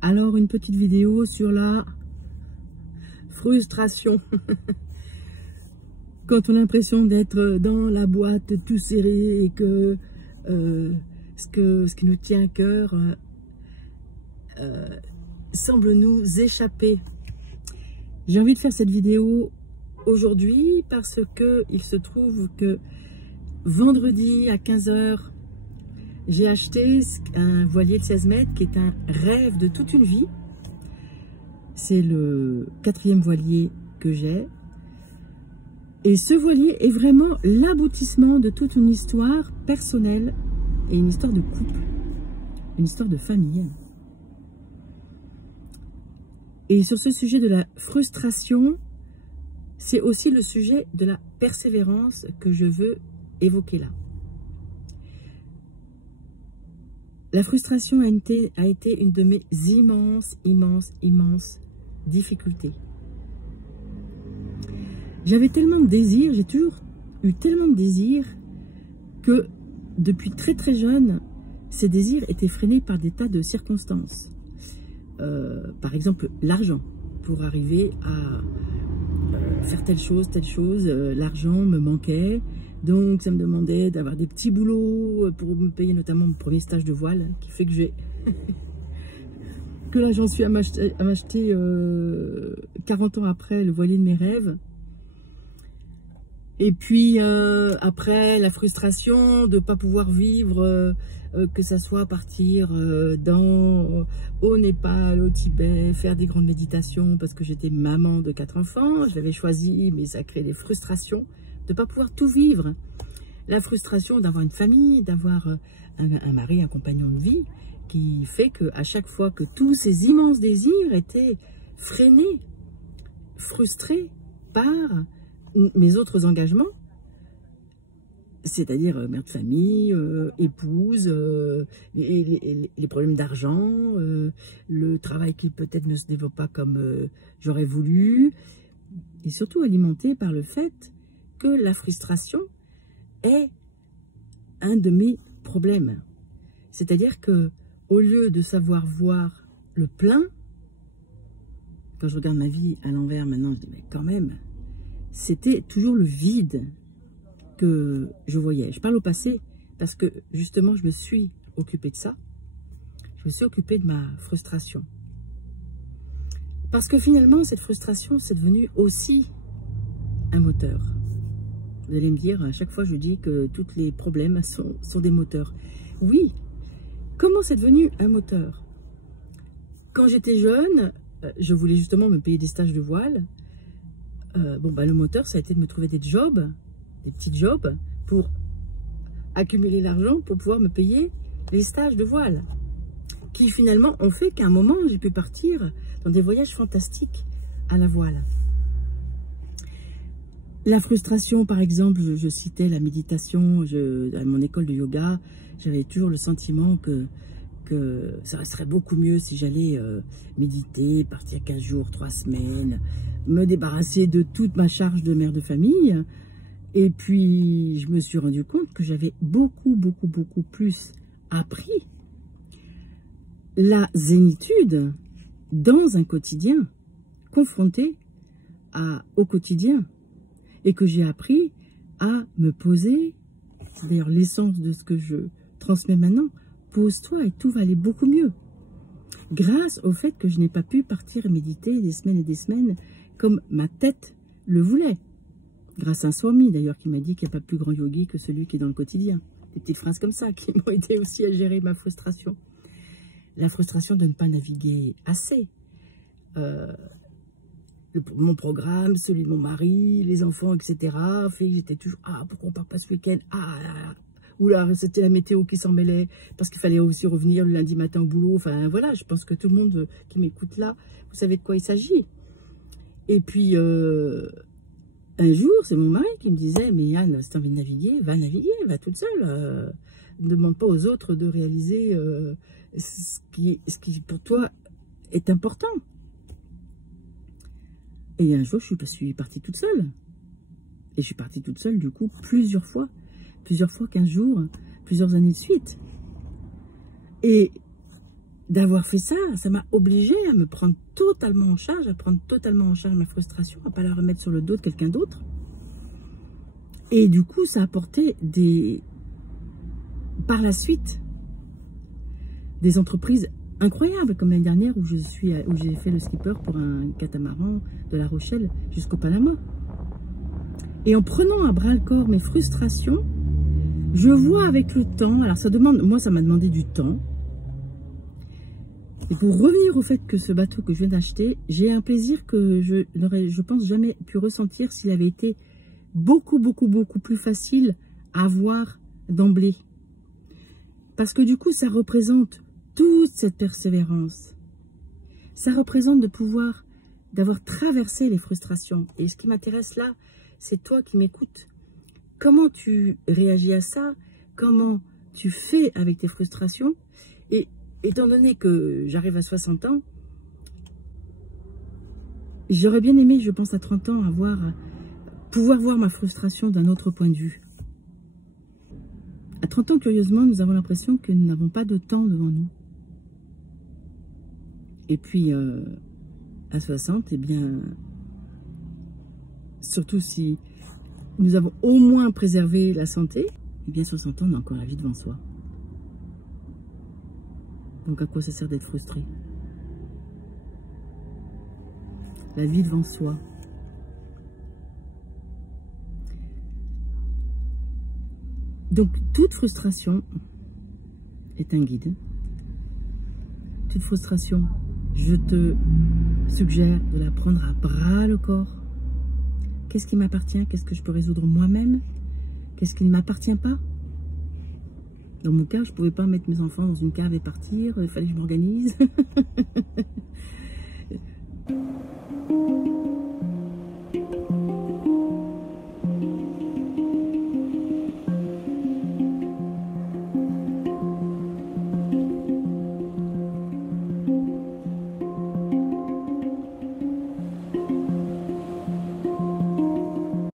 Alors, une petite vidéo sur la frustration. Quand on a l'impression d'être dans la boîte tout serré et que ce qui nous tient à cœur semble nous échapper. J'ai envie de faire cette vidéo aujourd'hui parce que il se trouve que vendredi à 15 h, j'ai acheté un voilier de 16 mètres qui est un rêve de toute une vie. C'est le 4e voilier que j'ai. Et ce voilier est vraiment l'aboutissement de toute une histoire personnelle et une histoire de couple, une histoire de famille. Et sur ce sujet de la frustration, c'est aussi le sujet de la persévérance que je veux évoquer là. La frustration a été une de mes immenses difficultés. J'avais tellement de désirs, j'ai toujours eu tellement de désirs que depuis très jeune, ces désirs étaient freinés par des tas de circonstances. Par exemple, l'argent. Pour arriver à faire telle chose, l'argent me manquait. Donc, ça me demandait d'avoir des petits boulots pour me payer notamment mon premier stage de voile, qui fait que j'ai... que là, j'en suis à m'acheter 40 ans après le voilier de mes rêves. Et puis, après, la frustration de ne pas pouvoir vivre, que ça soit partir au Népal, au Tibet, faire des grandes méditations, parce que j'étais maman de 4 enfants, je l'avais choisi, mais ça crée des frustrations. De ne pas pouvoir tout vivre. La frustration d'avoir une famille, d'avoir un mari, un compagnon de vie, qui fait qu'à chaque fois que tous ces immenses désirs étaient freinés, frustrés par mes autres engagements, c'est-à-dire mère de famille, épouse, les problèmes d'argent, le travail qui peut-être ne se développe pas comme j'aurais voulu, et surtout alimenté par le fait que la frustration est un de mes problèmes. C'est-à-dire que au lieu de savoir voir le plein, quand je regarde ma vie à l'envers maintenant, je dis mais quand même, c'était toujours le vide que je voyais. Je parle au passé parce que justement je me suis occupée de ça. Je me suis occupée de ma frustration. Parce que finalement cette frustration c'est devenu aussi un moteur. Vous allez me dire, à chaque fois je dis que tous les problèmes sont des moteurs. Oui, comment c'est devenu un moteur? Quand j'étais jeune, je voulais justement me payer des stages de voile. Le moteur, ça a été de me trouver des jobs, des petits jobs, pour accumuler l'argent pour pouvoir me payer les stages de voile. Qui finalement ont fait qu'à un moment, j'ai pu partir dans des voyages fantastiques à la voile. La frustration, par exemple, je citais la méditation, à mon école de yoga, j'avais toujours le sentiment que ça serait beaucoup mieux si j'allais méditer, partir 15 jours, 3 semaines, me débarrasser de toute ma charge de mère de famille. Et puis, je me suis rendu compte que j'avais beaucoup plus appris la zénitude dans un quotidien, confronté au quotidien. Et que j'ai appris à me poser, c'est d'ailleurs l'essence de ce que je transmets maintenant, pose-toi et tout va aller beaucoup mieux. Grâce au fait que je n'ai pas pu partir méditer des semaines et des semaines comme ma tête le voulait. Grâce à un Swami d'ailleurs qui m'a dit qu'il n'y a pas plus grand yogi que celui qui est dans le quotidien. Des petites phrases comme ça qui m'ont aidé aussi à gérer ma frustration. La frustration de ne pas naviguer assez. Mon programme, celui de mon mari, les enfants, etc. fait que j'étais toujours, pourquoi on part pas ce week-end? Oula, c'était la météo qui s'en mêlait, parce qu'il fallait aussi revenir le lundi matin au boulot. Enfin, voilà, je pense que tout le monde qui m'écoute là, vous savez de quoi il s'agit. Et puis, un jour, c'est mon mari qui me disait, mais Anne, si tu as envie de naviguer, va toute seule. Ne demande pas aux autres de réaliser ce qui pour toi est important. Et un jour, je suis partie toute seule. Et je suis partie toute seule, du coup, plusieurs fois 15 jours, plusieurs années de suite. Et d'avoir fait ça, ça m'a obligée à me prendre totalement en charge, à prendre totalement en charge ma frustration, à ne pas la remettre sur le dos de quelqu'un d'autre. Et du coup, ça a apporté par la suite des entreprises incroyables, comme l'année dernière où j'ai fait le skipper pour un catamaran de La Rochelle jusqu'au Panama. Et en prenant à bras le corps mes frustrations, je vois avec le temps, alors moi ça m'a demandé du temps. Et pour revenir au fait que ce bateau que je viens d'acheter, j'ai un plaisir que je n'aurais, je pense, jamais pu ressentir s'il avait été beaucoup plus facile à avoir d'emblée. Parce que du coup, ça représente toute cette persévérance. Ça représente d'avoir traversé les frustrations. Et ce qui m'intéresse là, c'est toi qui m'écoutes. Comment tu réagis à ça? Comment tu fais avec tes frustrations? Et étant donné que j'arrive à 60 ans, j'aurais bien aimé, je pense à 30 ans, pouvoir voir ma frustration d'un autre point de vue. À 30 ans, curieusement, nous avons l'impression que nous n'avons pas de temps devant nous. Et puis, à 60, eh bien, surtout si nous avons au moins préservé la santé, eh bien, 60 ans, on a encore la vie devant soi. Donc, à quoi ça sert d'être frustré? La vie devant soi. Donc, toute frustration est un guide. Toute frustration, je te suggère de la prendre à bras le corps. Qu'est-ce qui m'appartient? Qu'est-ce que je peux résoudre moi-même? Qu'est-ce qui ne m'appartient pas? Dans mon cas, je ne pouvais pas mettre mes enfants dans une cave et partir. Il fallait que je m'organise.